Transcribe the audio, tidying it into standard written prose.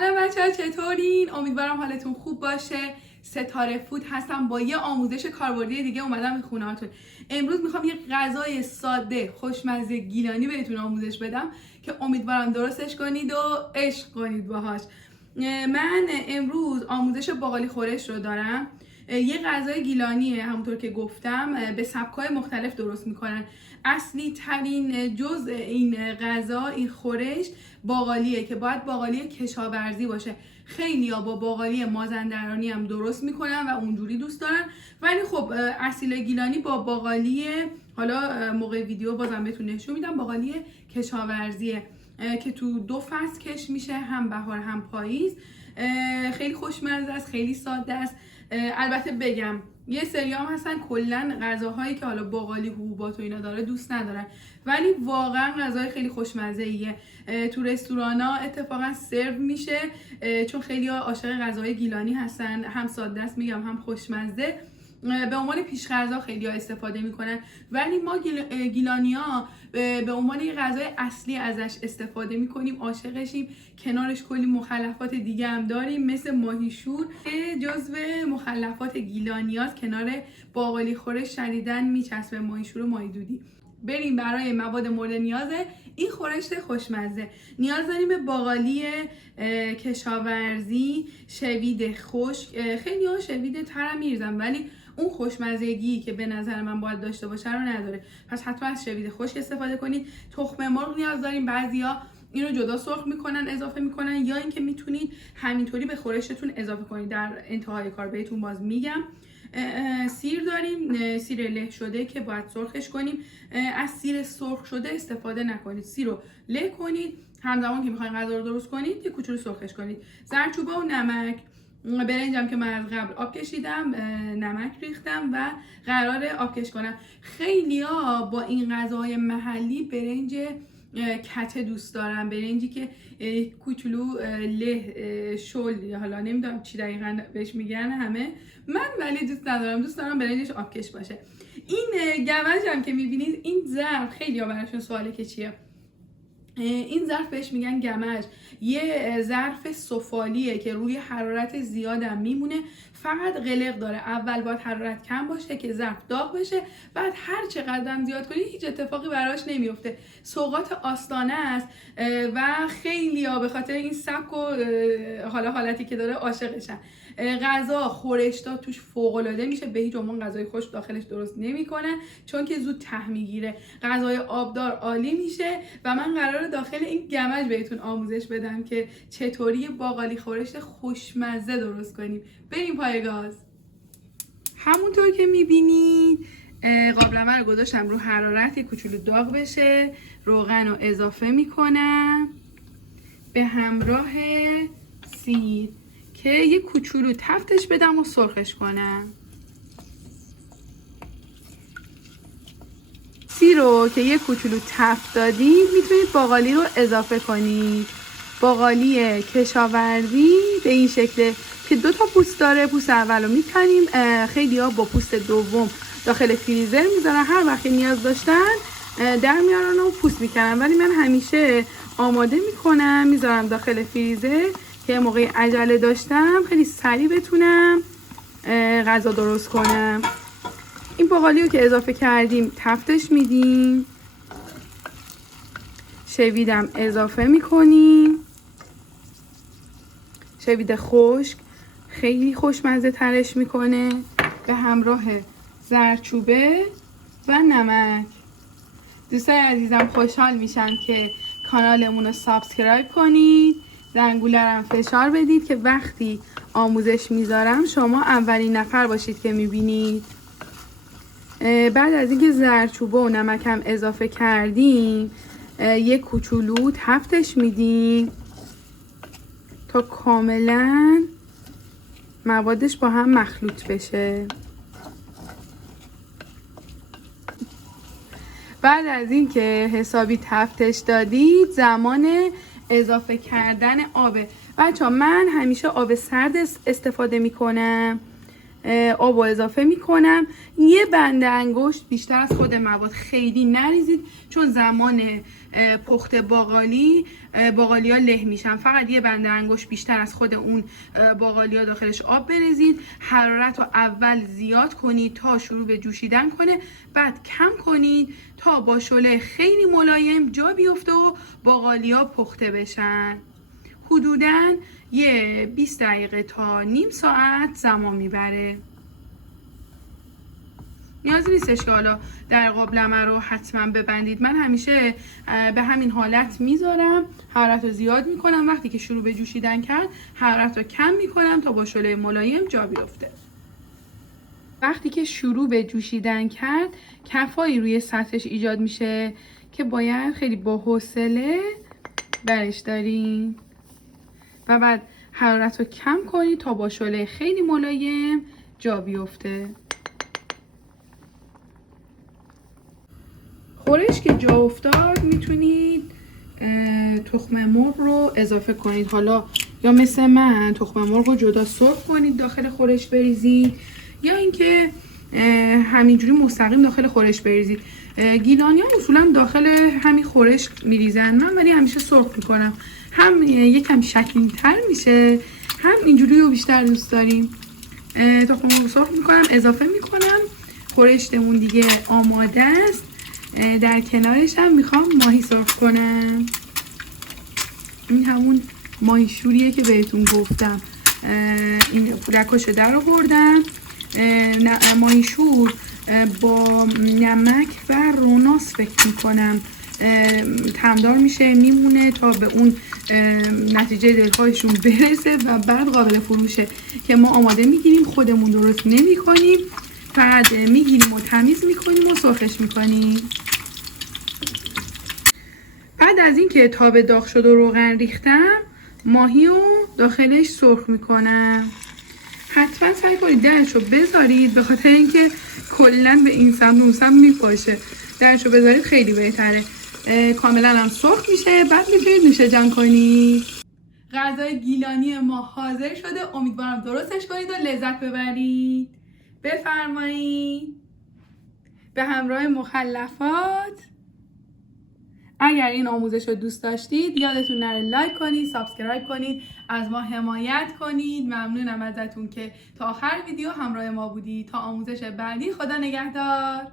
سلام بچه‌ها، چطورین؟ امیدوارم حالتون خوب باشه. ستاره فود هستم با یه آموزش کاربردی دیگه اومدم به خونه‌هاتون. امروز میخوام یه غذای ساده، خوشمزه، گیلانی بهتون آموزش بدم که امیدوارم درستش کنید و عشق کنید باهاش. من امروز آموزش باقالی خورش رو دارم. یه غذای گیلانیه، همونطور که گفتم به سبک‌های مختلف درست میکنن. اصلی ترین جزء این غذا، این خورش، باقالیه که باید باقالی کشاورزی باشه. خیلی‌ها با باقالی مازندرانی هم درست میکنن و اونجوری دوست دارن، ولی خب اصیل گیلانی با باقالی، حالا موقع ویدیو بازم بهتون نشون میدم، باقالی کشاورزیه که تو 2 فصل کش میشه، هم بهار هم پاییز. خیلی خوشمزه است، خیلی ساده است. البته بگم یه سری هم هستن کلا غذاهایی که حالا باقالی حبوبات و اینا داره دوست ندارن، ولی واقعا غذای خیلی خوشمزه ایه. تو رستورانا اتفاقا سرو میشه، چون خیلی ها عاشق غذای گیلانی هستن، هم ساده است میگم هم خوشمزه. به عنوان پیش غذا خیلی ها استفاده میکنن، ولی ما گیلانی ها به عنوان یه غذای اصلی ازش استفاده میکنیم، عاشقشیم. کنارش کلی مخلفات دیگه هم داریم مثل ماهیشور که جزو مخلفات گیلانی هاست. کنار باقالی خورش شدیداً میچسبه ماهیشور و ماهیدودی. بریم برای مواد مورد نیاز این خورش خوشمزه. نیاز داریم به باقالی کشاورزی، شوید خشک. خیلی ها شوید تر میریزن ولی اون خوشمزگی که به نظر من باید داشته باشه رو نداره، پس حتما از شوید خشک استفاده کنید. تخم مرغ نیاز داریم، بعضیا اینو جدا سرخ میکنن اضافه میکنن، یا اینکه میتونید همینطوری به خورشتون اضافه کنید. در انتهای کار بهتون باز میگم. سیر داریم، سیر له شده که باید سرخش کنیم. از سیر سرخ شده استفاده نکنید، سیر رو له کنید، همزمان که میخواین غذا رو درست کنید یه کوچولو سرخش کنید. زردچوبه و نمک. برنجم که من از قبل آب کشیدم، نمک ریختم و قراره آب کش کنم. خیلیا با این غذاهای محلی برنج کته دوست دارم، برنجی که کوچولو له شل، یا حالا نمیدونم چی دقیقا بهش میگن همه، من ولی دوست ندارم، دوست دارم برنجش آبکش باشه. این گوجه هم که میبینید، این ظرف خیلی ها براشون سواله که چیه. این ظرف بهش میگن گمج، یه ظرف سفالیه که روی حرارت زیادم میمونه، فقط قلق داره. اول باید حرارت کم باشه که ظرف داغ بشه، بعد هر چقدر زیاد کنی هیچ اتفاقی براش نمیفته. سوغات آستانه است و خیلی ها به خاطر این سبک و حالتی که داره عاشقشن. غذا خورشتا توش فوق العاده میشه، به هیچ عنوان غذای خشک داخلش درست نمیکنن چون که زود ته میگیره. غذای آبدار عالی میشه و من قراره داخل این گمج بهتون آموزش بدم که چطوری باقالی خورش خوشمزه درست کنیم. بریم پای گاز. همونطور که میبینید قابلمه رو گذاشتم رو حرارت، یه کوچولو داغ بشه. روغن رو اضافه میکنم به همراه سیر که یه کوچولو تفتش بدم و سرخش کنم. سیر رو که یه کوچولو تفت دادید میتونید باقالی رو اضافه کنید. باقالی کشاورزی به این شکله که 2 تا پوست داره. پوست اول رو میکنیم، خیلی ها با پوست دوم داخل فریزر میذارن، هر وقت نیاز داشتن در میارن و پوست میکنن، ولی من همیشه آماده میکنم میذارم داخل فریزر که موقع عجله داشتم خیلی سریع بتونم غذا درست کنم. این باقالی رو که اضافه کردیم تفتش میدیم، شویدم اضافه میکنیم، شوید خشک خیلی خوشمزه ترش میکنه، به همراه زردچوبه و نمک. دوستای عزیزم خوشحال میشم که کانالمون رو سابسکرایب کنید، زنگوله رو فشار بدید که وقتی آموزش میذارم شما اولین نفر باشید که میبینید. بعد از اینکه زردچوبه و نمک هم اضافه کردیم یک کوچولو تفتش میدیم تا کاملا موادش با هم مخلوط بشه. بعد از اینکه حسابی تفتش دادید زمان اضافه کردن آبه. بچه‌ها من همیشه آب سرد استفاده میکنم آب اضافه میکنم. یه بند انگشت بیشتر از خود مواد خیلی نریزید، چون زمان پخت باقالی ها له میشن. فقط یه بند انگشت بیشتر از خود اون باقالی ها داخلش آب بریزید. حرارت رو اول زیاد کنید تا شروع به جوشیدن کنه، بعد کم کنید تا با شعله خیلی ملایم جا بیفته و باقالی ها پخته بشن. حدوداً یه 20 دقیقه تا نیم ساعت زمان میبره. نیازی نیستش که حالا در قابلمه رو حتما ببندید. من همیشه به همین حالت میذارم، حرارت رو زیاد میکنم. وقتی که شروع به جوشیدن کرد حرارت رو کم میکنم تا با شعله ملایم جا بیفته. وقتی که شروع به جوشیدن کرد کفایی روی سطحش ایجاد میشه که باید خیلی با حوصله برش داریم و بعد حرارت رو کم کنید تا با شعله خیلی ملایم جا بیفته. خورش که جا افتاد میتونید تخم مرغ رو اضافه کنید. حالا یا مثل من تخم مرغ رو جدا سرخ کنید داخل خورش بریزید، یا اینکه همینجوری مستقیم داخل خورش بریزید. گیلانیان اصولا داخل همین خورش میریزن، من ولی همیشه سرخ میکنم، هم یکم شکلی‌تر میشه، هم اینجوری رو بیشتر دوست داریم. تخم مرغ سرخ میکنم، اضافه میکنم. خورشتمون دیگه آماده است. در کنارش هم میخوام ماهی سرخ کنم. این همون ماهی شوریه که بهتون گفتم. این پولکاشو در آوردم. ماهی شور با نمک و روناس فکر میکنم تمدار میشه، میمونه تا به اون نتیجه دلخواهشون برسه و بعد قابل فروشه که ما آماده میگیریم، خودمون درست نمی کنیم، فقط میگیریم و تمیز میکنیم و سرخش میکنیم. بعد از این که تاب داغ شد و روغن ریختم، ماهی رو داخلش سرخ میکنم. حتما سعی کنید درش رو بذارید، به خاطر اینکه کلا به این سمت اون سمت میپاشه. درش رو بذارید خیلی بهتره. کاملا هم سرخ میشه، بعد میتونید نوشه جان کنید. غذای گیلانی ما حاضر شده. امیدوارم درستش کنید و لذت ببرید. بفرمایید. به همراه مخلفات. اگر این آموزش رو دوست داشتید یادتون نره لایک کنید، سابسکرایب کنید، از ما حمایت کنید. ممنونم ازتون که تا آخر ویدیو همراه ما بودید. تا آموزش بعدی، خدا نگهدار.